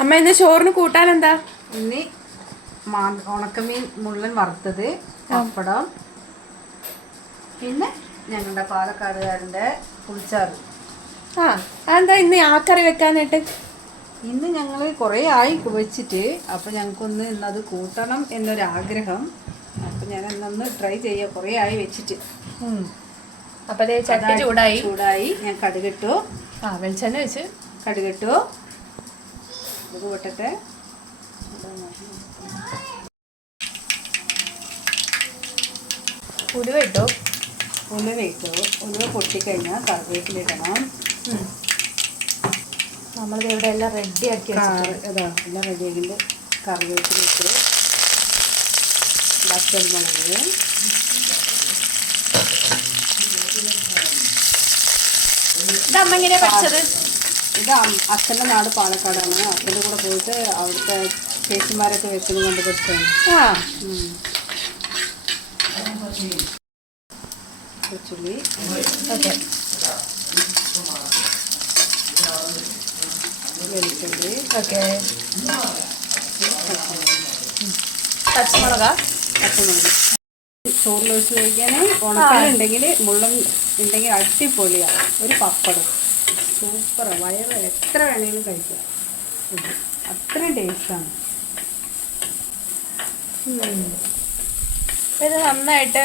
അമ്മ ഇന്ന് ചോറിന് കൂട്ടാൻ എന്താ ഇനി മാ ഉണക്കമീൻ മുള്ളൻ വറുത്തത് പപ്പടം പിന്നെ ഞങ്ങളുടെ പാലക്കാടുകാരന്റെ പുളിച്ചാറ്. ആ അതെന്താ ഇന്ന് ആ കറി വെക്കാനായിട്ട്? ഇന്ന് ഞങ്ങൾ കുറേ ആയി വെച്ചിട്ട് അപ്പോൾ ഞങ്ങൾക്കൊന്ന് ഇന്നത് കൂട്ടണം എന്നൊരാഗ്രഹം. അപ്പോൾ ഞാൻ ഇന്നൊന്ന് ട്രൈ ചെയ്യാം കുറേ ആയി വെച്ചിട്ട്. അപ്പൊ അതേ ചട്ടി ചൂടായി. ചൂടായി ഞാൻ കടുകിട്ടു. ആ വെളിച്ചെണ്ണ വെച്ച് കടുകിട്ടു. ഇത് വിട്ടിട്ട് ഉലുവ ഇട്ടു? ഉലുവ ഇട്ടു. ഉലുവ പൊട്ടിക്കഴിഞ്ഞാൽ കറിവേപ്പിലിടണം നമ്മളിത് ഇവിടെ എല്ലാം റെഡി ആക്കി കറി അതാ എല്ലാം റെഡിയാക്കിയിട്ട് കറിവേപ്പിലിട്ട് വറ്റൽമുളക് ഇത് അമ്മ എങ്ങനെയാ പഠിച്ചത്? ഇത് അച്ഛന്റെ നാട് പാലക്കാടാണ്. അച്ഛന്റെ കൂടെ പോയിട്ട് അവിടുത്തെ ചേച്ചിമാരൊക്കെ വെക്കുന്നത് കൊണ്ട് പഠിച്ചാണ് ആ കൊച്ചുള്ളി. ഓക്കെ. വെളുത്തുള്ളി ഓക്കെ. പച്ചമുളക. പച്ചമുളക്. ചോറിലൊഴിച്ച് കഴിക്കാൻ ഉണക്കലുണ്ടെങ്കിൽ മുള്ളം ഉണ്ടെങ്കിൽ അടിപൊളിയാണ് ഒരു പപ്പടം. സൂപ്പറാണ് വയറ് എത്ര വേണമെങ്കിലും കഴിക്കാം. അത്രയും ടേസ്റ്റാണ്. ഇത് നന്നായിട്ട്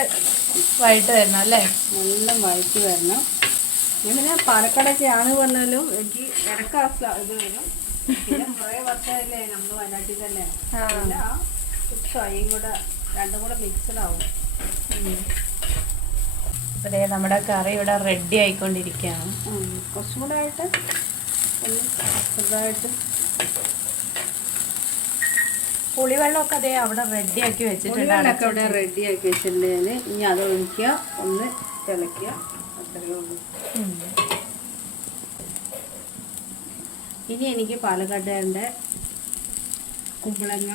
വൈകിട്ട് തരണം അല്ലേ? നല്ല വഴറ്റി വരണം. ഞാൻ പിന്നെ പാലക്കാടൊക്കെ ആണ് പറഞ്ഞാലും എനിക്ക് ഇടയ്ക്ക് ഇത് വരും. പിന്നെ കുറേ വർഷമല്ലേ നമ്മൾ വയനാട്ടിൽ തന്നെ. ആ. കൂടെ രണ്ടും കൂടെ മിക്സഡ് ദേ നമ്മുടെ കറി ഇവിടെ റെഡി ആയിക്കൊണ്ടിരിക്കുകയാണ്. കുറച്ചും കൂടെ ആയിട്ട് ഒന്ന് ചെറുതായിട്ട് പുളിവെള്ളമൊക്കെ അതേ അവിടെ റെഡി ആക്കി വെച്ചിട്ടുണ്ട്. അവിടെ റെഡി ആക്കി വെച്ചിട്ടുണ്ട് ഞാൻ ഇനി അത് ഒഴിക്കുക. ഒന്ന് തിളയ്ക്കുക. അത്രയേ ഉള്ളൂ. ഇനി എനിക്ക് പാലക്കാട്ടുകാരന്റെ കുമ്പളങ്ങ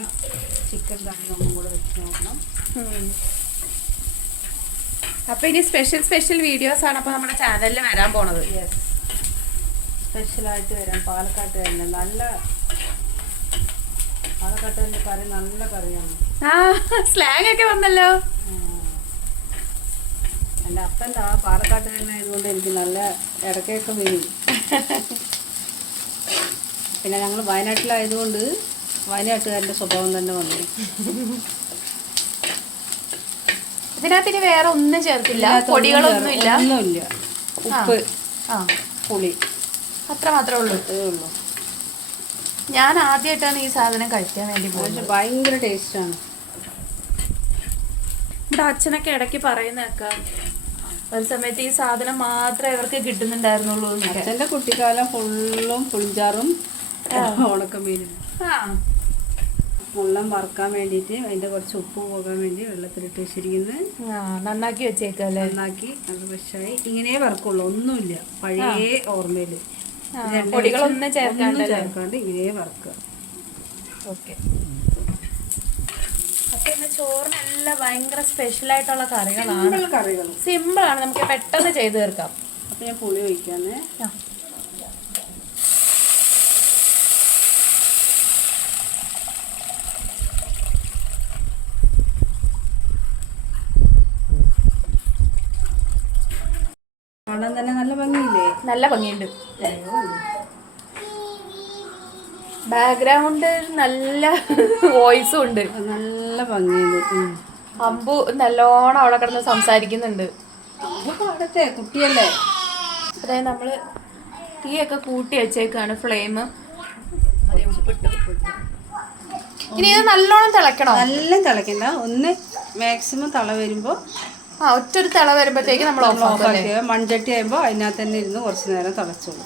ചിക്കൻ കറി ഒന്നും കൂടെ വെച്ച് നോക്കണം. ഉം. അപ്പൊ ഇനി സ്പെഷ്യൽ സ്പെഷ്യൽ വീഡിയോസ് ആണ് അപ്പൊ നമ്മുടെ ചാനലിൽ വരാൻ പോണത്. യെസ് സ്പെഷ്യലായിട്ട് വരാം. പാലക്കാട്ട് തന്നെ നല്ല പാലക്കാട്ടുകാരന്റെ കറി നല്ല കറിയാണ് ആ സ്ലാങ് ഒക്കെ വന്നല്ലോ. എന്റെ പാലക്കാട്ട് തന്നെ ആയതുകൊണ്ട് എനിക്ക് നല്ല ഇടയ്ക്കൊക്കെ വരും. പിന്നെ ഞങ്ങൾ വയനാട്ടിലായതുകൊണ്ട് വയനാട്ടുകാരന്റെ സ്വഭാവം തന്നെ വന്നു. ഇതിനകത്ത് ഇനി വേറെ ഒന്നും ചേർത്തില്ല. പൊടികളൊന്നും ഇല്ല ഒന്നുമില്ല. ഉപ്പ് ആ പുളി. അത്ര മാത്രമേ ഉള്ളൂ. ഉള്ളൂ. ഞാൻ ആദ്യമായിട്ടാണ് ഈ സാധനം കഴിക്കാൻ വേണ്ടി പോകുന്നത്. ഭയങ്കര ടേസ്റ്റാണ് ഇവിടെ അച്ഛനൊക്കെ ഇടയ്ക്ക് പറയുന്നേക്കാം ഒരു സമയത്ത് ഈ സാധനം മാത്രമേ ഇവർക്ക് കിട്ടുന്നുണ്ടായിരുന്നുള്ളൂ അച്ഛന്റെ കുട്ടിക്കാലം ഫുള്ളും പുളിഞ്ചാറും ഉണക്കമീനും. ആ. മുള്ളം വറുക്കാൻ വേണ്ടിയിട്ട് അതിന്റെ കുറച്ച് ഉപ്പ് പോകാൻ വേണ്ടി വെള്ളത്തിലിട്ട് വെച്ചിരിക്കുന്നത് നന്നാക്കി വെച്ചേക്കല്ലേ നന്നാക്കി അത് ഫ്രഷായി. ഇങ്ങനെ വറക്കുള്ളൂ. ഒന്നുമില്ല. പഴയ ഓർമ്മയിൽ പൊടികളൊന്നും ചേർക്കാണ്ട് ഒന്നും ചേർക്കാണ്ട് ഇങ്ങനെ വറക്കുക. ഓക്കെ. ചോറിനെല്ലാം ഭയങ്കര സ്പെഷ്യൽ ആയിട്ടുള്ള കറികളാണ്. സിമ്പിൾ ആണ്. നമുക്ക് പെട്ടെന്ന് ചെയ്തു തീർക്കാം. അപ്പൊ ഞാൻ പുളി ഒഴിക്കാന്ന് ആ. കാണാൻ തന്നെ നല്ല ഭംഗിയില്ലേ നല്ല ഭംഗിയുണ്ട്. ബാക്ക്ഗ്രൗണ്ട് നല്ല വോയിസും ഉണ്ട്. നല്ല ഭംഗിയുണ്ട്. അമ്പു നല്ലോണം അവിടെ കിടന്ന് സംസാരിക്കുന്നുണ്ട്. കുട്ടിയല്ലേ? അതായത് നമ്മൾ തീയൊക്കെ കൂട്ടി വെച്ചേക്കാണ് ഫ്ലെയിം ഇനി ഇത് നല്ലോണം തിളക്കണം നല്ല തിളക്കണ്ട ഒന്ന് മാക്സിമം തള വരുമ്പോൾ ആ ഒറ്റൊരു തിള വരുമ്പോഴത്തേക്ക് നമ്മൾ ഓഫ് ആക്കും മൺചട്ടി ആകുമ്പോൾ അതിനകത്ത് തന്നെ ഇരുന്ന് കുറച്ച് നേരം തിളച്ചോളൂ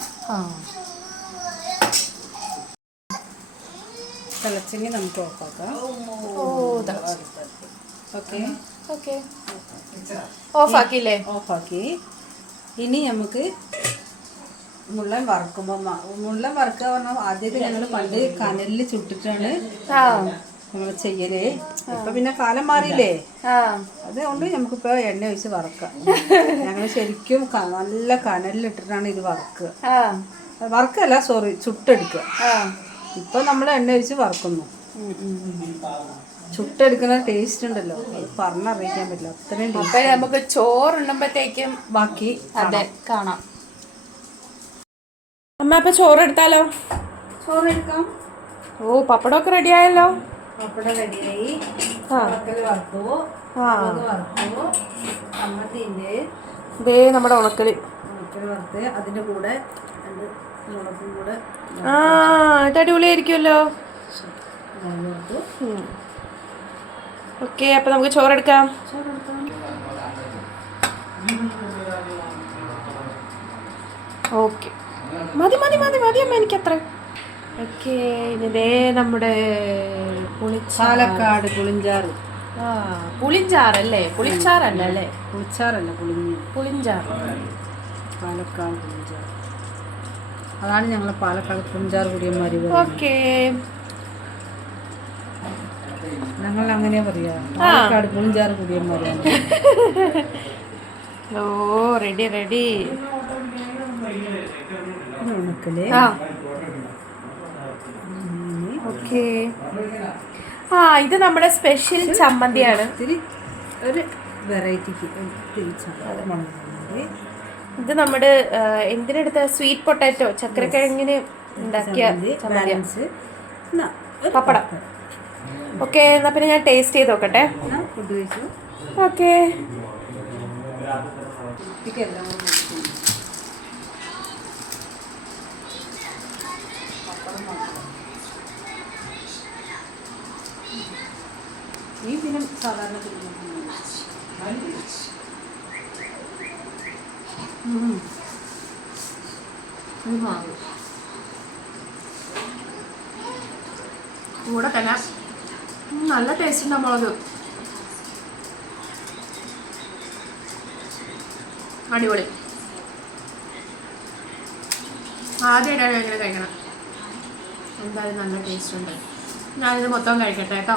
തിളച്ചെങ്കിൽ നമുക്ക് ഓഫാക്കാം ഓ തിളച്ചു. ഓക്കെ. ഓക്കെ. ഓഫ് ആക്കിയില്ലേ? ഓഫാക്കി ഇനി നമുക്ക് മുള്ളൻ വറക്കുമ്പോൾ മുള്ളൻ വറക്കുക പറഞ്ഞാൽ ആദ്യമൊക്കെ ഞങ്ങൾ പണ്ട് കനലിൽ ചുട്ടിട്ടാണ് ചെയ്യൽ. ഇപ്പൊ പിന്നെ കാലം മാറിയില്ലേ? ആ. അതുകൊണ്ട് നമുക്കിപ്പോ എണ്ണ ഒഴിച്ച് വറക്കാം. ഞങ്ങൾ ശരിക്കും നല്ല കനലിലിട്ടിട്ടാണ് ഇത് വറക്കുക. ആ. വറക്കല്ല സോറി ചുട്ടെടുക്കുക. ആ. ഇപ്പൊ നമ്മൾ എണ്ണ ഒഴിച്ച് വറക്കുന്നു. ചുട്ടെടുക്കുന്ന ടേസ്റ്റ് ഉണ്ടല്ലോ. പറഞ്ഞറിയിക്കാൻ പറ്റില്ല. അത്രയും നമുക്ക് അപ്പൊ നമുക്ക് ചോറുണ്ണുമ്പത്തേക്കും ബാക്കി അതെ കാണാം. അമ്മ അപ്പൊ ചോറ് എടുത്താലോ? ചോറ് എടുക്കാം. ഓ പപ്പടമൊക്കെ റെഡി ആയല്ലോ. പപ്പടം റെഡിയായി. ആ. ഉണക്കൽ വറുത്തു ആ. വറുത്തു ചമ്മന്തിന്റെ ദേ നമ്മുടെ ഉണക്കലി. ഉണക്കൽ വറുത്ത് അതിന്റെ കൂടെ മുളകും കൂടെ ആ അടിപൊളിയായിരിക്കുമല്ലോ. മുളക് വറുത്തു ഓക്കെ അപ്പൊ നമുക്ക് ചോറെടുക്കാം. ചോറ് എടുക്കാം ഓക്കെ. മതി മതി മതി മതി അമ്മ എനിക്കത്ര. ഓക്കെ ഓക്കെ ദേ നമ്മുടെ പാലക്കാട് പുളിഞ്ചാറ് ആ പുളിഞ്ചാറല്ലേ പുളിച്ചാറല്ല അല്ലേ? പുളിച്ചാറല്ല പുളിഞ്ഞ് പുളിഞ്ചാറ് പാലക്കാട് പുളിഞ്ചാറ് അതാണ് ഞങ്ങൾ പാലക്കാട് പുളിഞ്ചാറ് കുടിയന്മാർ ഓക്കെ. ഞങ്ങൾ അങ്ങനെ പറയാ. പാലക്കാട് പുളിഞ്ചാറ് കുടിയന്മാരാണ് ഓ റെഡി റെഡി. ഉണക്കൽ. ആ. ഓക്കെ. ആ ഇത് നമ്മുടെ സ്പെഷ്യൽ ചമ്മന്തിയാണ്. ഒരു വെറൈറ്റിക്ക് ഇത് നമ്മുടെ എന്തിനെടുത്ത? സ്വീറ്റ് പൊട്ടാറ്റോ ചക്കരക്കിഴങ്ങിന് ഉണ്ടാക്കിയ ചമ്മന്തി പപ്പടം. ഓക്കെ എന്നാ പിന്നെ ഞാൻ ടേസ്റ്റ് ചെയ്ത് നോക്കട്ടെ. ഓക്കെ. ഈ ദിനം സാധാരണ കൂടെ തന്നെ. നല്ല ടേസ്റ്റ് ഉണ്ട് മുളക് അടിപൊളി. ആദ്യമായിട്ടാണ് ഇങ്ങനെ കഴിക്കണം? എന്തായാലും നല്ല ടേസ്റ്റ് ഉണ്ട്. ഞാനിത് മൊത്തം കഴിക്കട്ടെ കേട്ടോ.